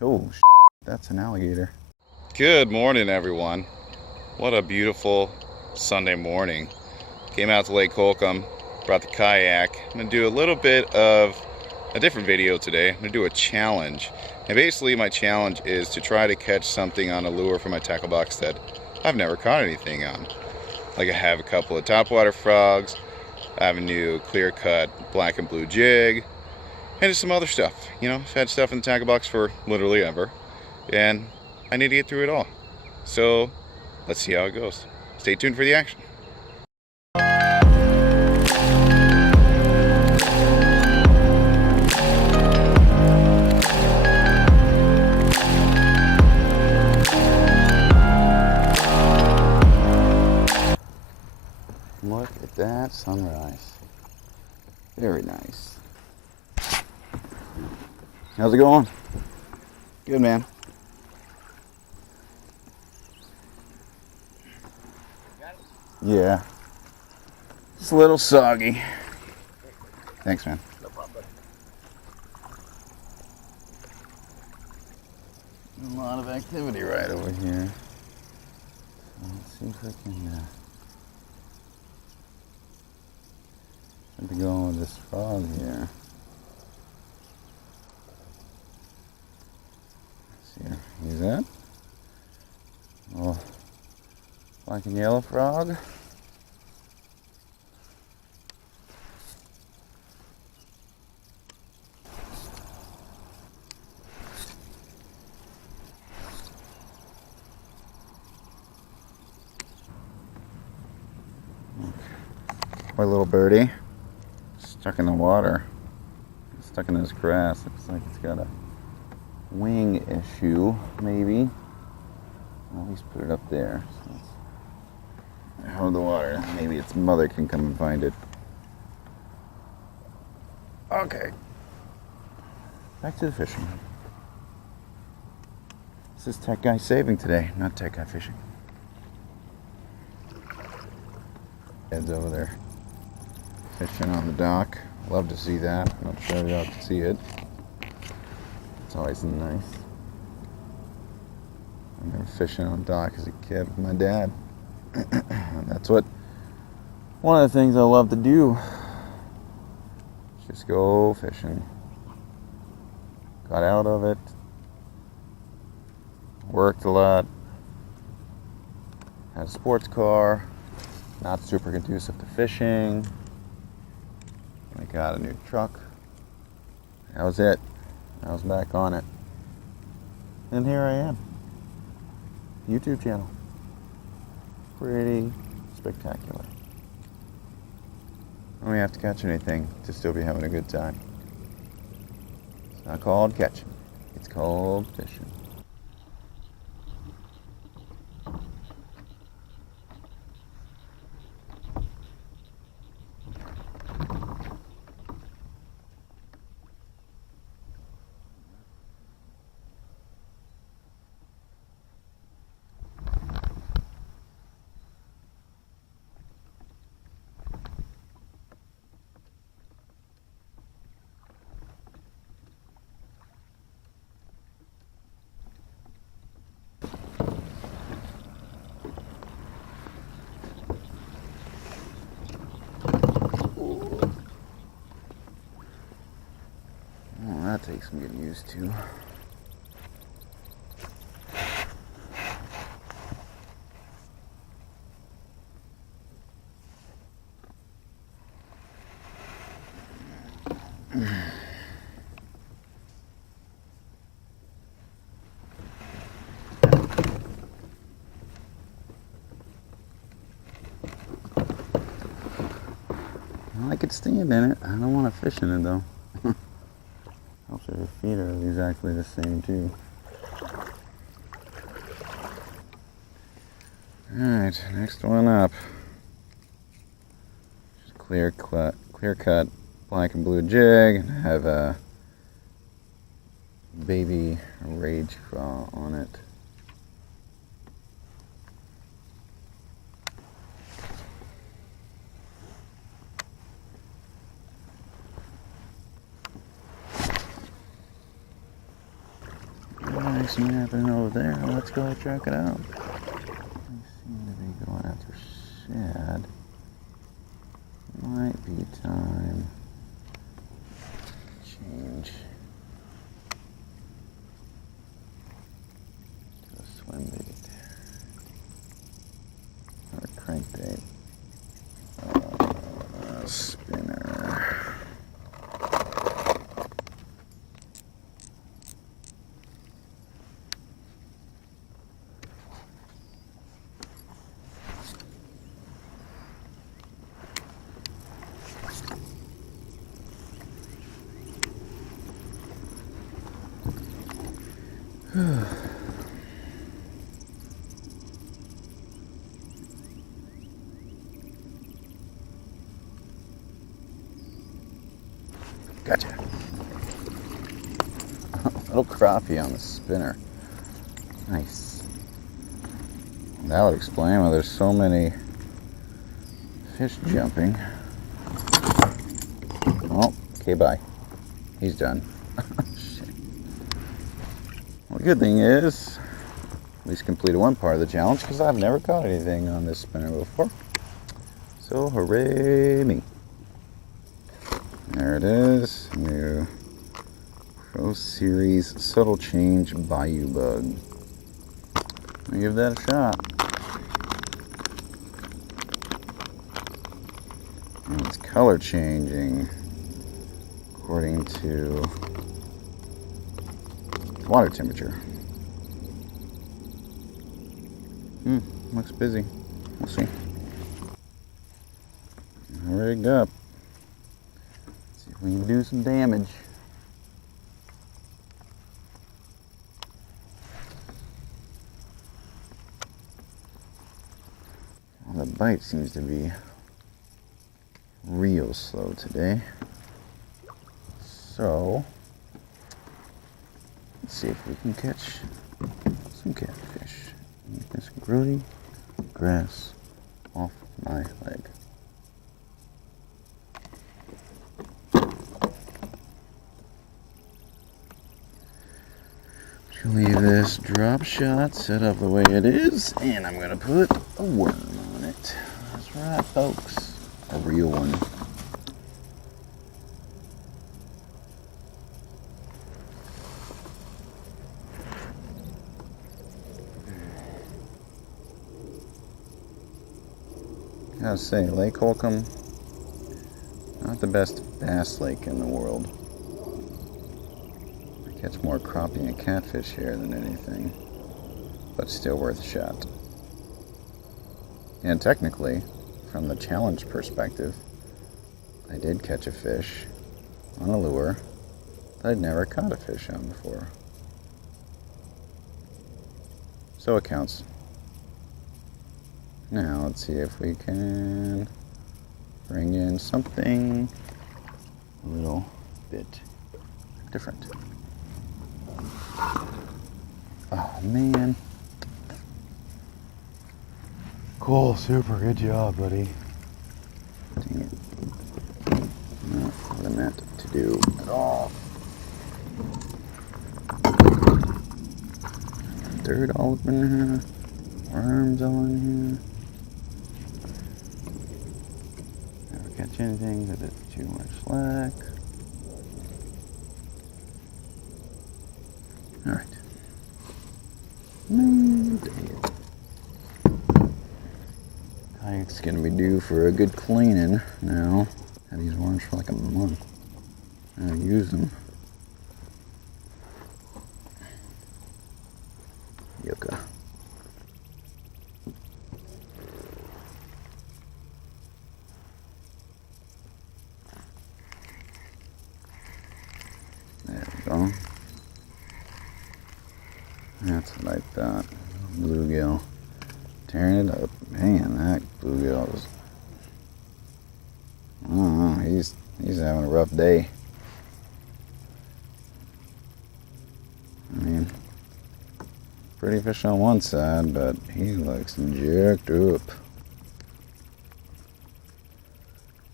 Oh, that's an alligator. Good morning, everyone. What a beautiful Sunday morning. Came out to Lake Holcomb, brought the kayak. I'm gonna do a little bit of a different video today. I'm gonna do a challenge. And basically my challenge is to try to catch something on a lure from my tackle box that I've never caught anything on. Like I have a couple of topwater frogs, I have a new clear cut black and blue jig, and just some other stuff. You know, I've had stuff in the tackle box for literally ever, and I need to get through it all. So let's see how it goes. Stay tuned for the action. Look at that sunrise. Very nice. How's it going? Good, man. Yeah. Just a little soggy. Thanks, man. No problem. A lot of activity right over here. Let's see if I can be going with this frog here. Let's see, he's that. Little black and yellow frog. Poor little birdie. Stuck in the water. Stuck in this grass. Looks like it's got a wing issue, maybe. I'll at least put it up there. So let's hold the water. Maybe its mother can come and find it. Okay. Back to the fishing. This is Tech Guy Saving today, not Tech Guy Fishing. Heads over there fishing on the dock. Love to see that. I'm not sure y'all can see it. It's always nice. I remember fishing on the dock as a kid with my dad. And that's one of the things I love to do. Just go fishing. Got out of it. Worked a lot. Had a sports car. Not super conducive to fishing. I got a new truck. That was it. I was back on it. And here I am. YouTube channel. Pretty spectacular. I don't have to catch anything to still be having a good time. It's not called catching. It's called fishing. That takes some getting used to. I could stand in it. I don't want to fish in it though. Hope your feet are exactly the same too. Alright, next one up. Just clear cut black and blue jig. I have a baby rage craw on it. something happening over there. Let's go check it out. They seem to be going after shad. Might be time to change to a swim bait or a crankbait. Spinner. Gotcha. Little crappie on the spinner. Nice. That would explain why there's so many fish jumping. Oh, okay, bye. He's done. Shit. Well, the good thing is, at least completed one part of the challenge because I've never caught anything on this spinner before. So, hooray me. There it is. New Pro Series Subtle Change Bayou Bug. I'll give that a shot. And it's color changing according to water temperature. Looks busy. We'll see. Rigged up. See if we can do some damage. Well, the bite seems to be real slow today. So, let's see if we can catch some catfish. Get some grody grass off my leg. Leave this drop shot set up the way it is, and I'm gonna put a worm on it. That's right, folks, a real one. I gotta say, Lake Holcomb, not the best bass lake in the world. I catch more crappie and catfish here than anything, but still worth a shot. And technically, from the challenge perspective, I did catch a fish on a lure that I'd never caught a fish on before. So it counts. Now let's see if we can bring in something a little bit different. Oh man. Cool, super, good job, buddy. Dang it. Not what I meant to do at all. Dirt all up in here. Worms all in here. Never catch anything because it's too much slack. Alright. Kayak's gonna be due for a good cleaning now. Had these worms for like a month. I haven't used them. Yucca. There we go. That's what I thought. Bluegill. Tearing it up. Man, that bluegill was... I don't know, he's having a rough day. I mean, pretty fish on one side, but he looks jacked up.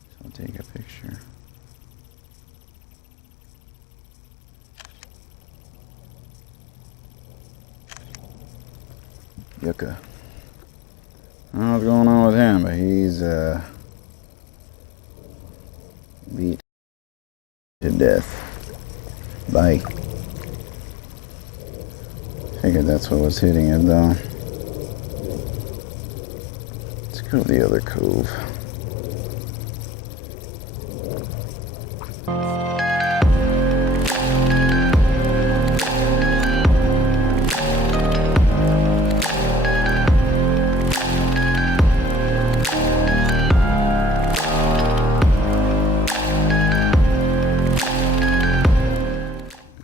So I'll take a picture. Yucca. I don't know what's going on with him, but he's beat to death. Bye. Figured that's what was hitting it though. Let's go to the other cove.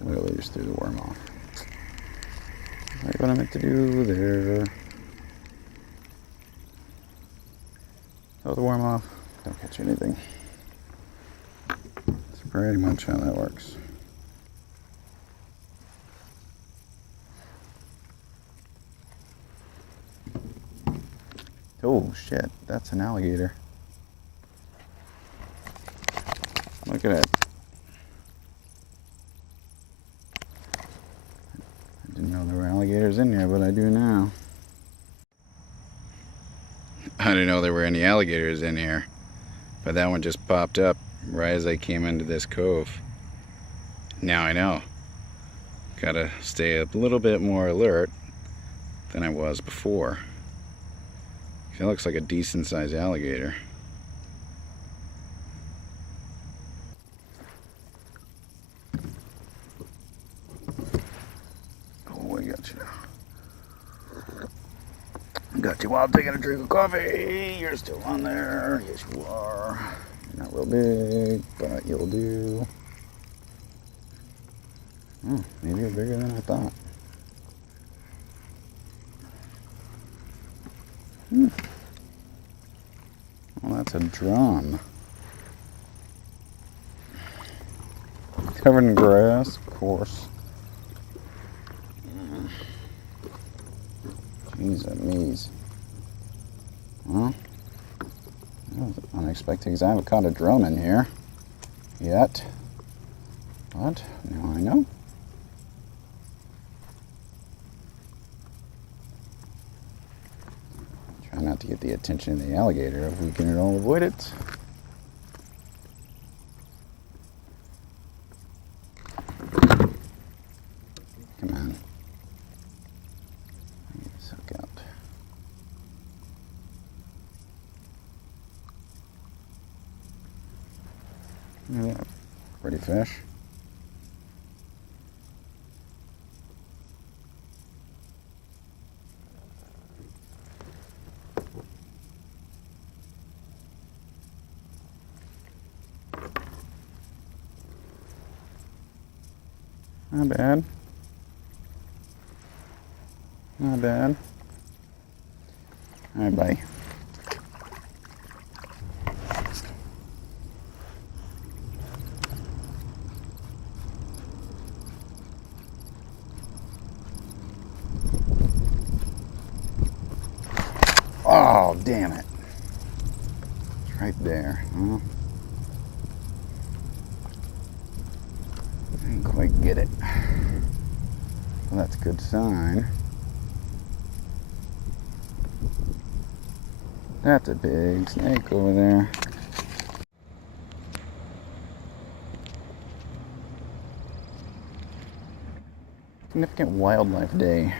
Literally just threw the worm off. Right what I meant to do there. Throw the worm off. Don't catch anything. That's pretty much how that works. Oh shit, that's an alligator. Look at it. I didn't know there were alligators in here, but I do now. I didn't know there were any alligators in here, but that one just popped up right as I came into this cove. Now I know. Gotta stay a little bit more alert than I was before. It looks like a decent sized alligator. Oh, I got you. Got you while I'm taking a drink of coffee. You're still on there. Yes, you are. You're not real big, but you'll do. Oh, maybe you're bigger than I thought. Well, that's a drum. Covered in grass, of course. Jeez, amaze. Well, that was unexpected because I haven't caught a drum in here yet. But now I know. Try not to get the attention of the alligator if we can at all avoid it. Come on. Suck out. Look at that. Pretty fish. Not bad. Not bad. All right, bye. Oh, damn it. It's right there. Huh? I didn't quite get it. Well, that's a good sign. That's a big snake over there. Significant wildlife day,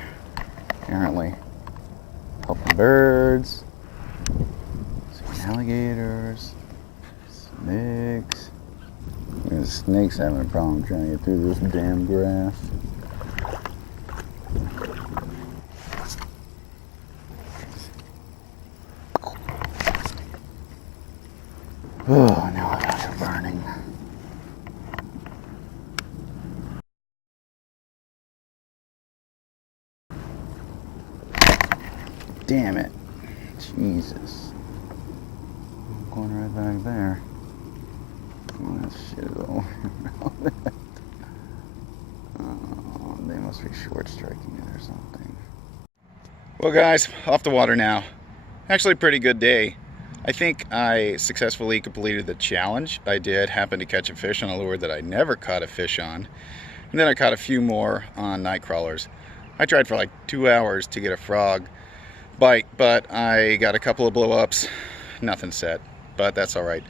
apparently. Couple birds, some alligators, snakes. The snake's having a problem trying to get through this damn grass. Oh, now my eyes are burning. Damn it. Jesus. I'm going right back there. Oh, that shit is all around it. Oh, they must be short striking it or something. Well guys, off the water now. Actually a pretty good day. I think I successfully completed the challenge. I did happen to catch a fish on a lure that I never caught a fish on. And then I caught a few more on night crawlers. I tried for like 2 hours to get a frog bite, but I got a couple of blow ups, nothing set, but that's all right.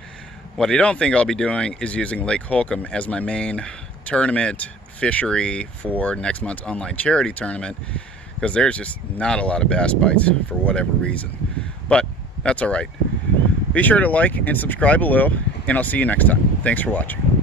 What I don't think I'll be doing is using Lake Holcomb as my main tournament fishery for next month's online charity tournament, because there's just not a lot of bass bites for whatever reason. But that's all right. Be sure to like and subscribe below, and I'll see you next time. Thanks for watching.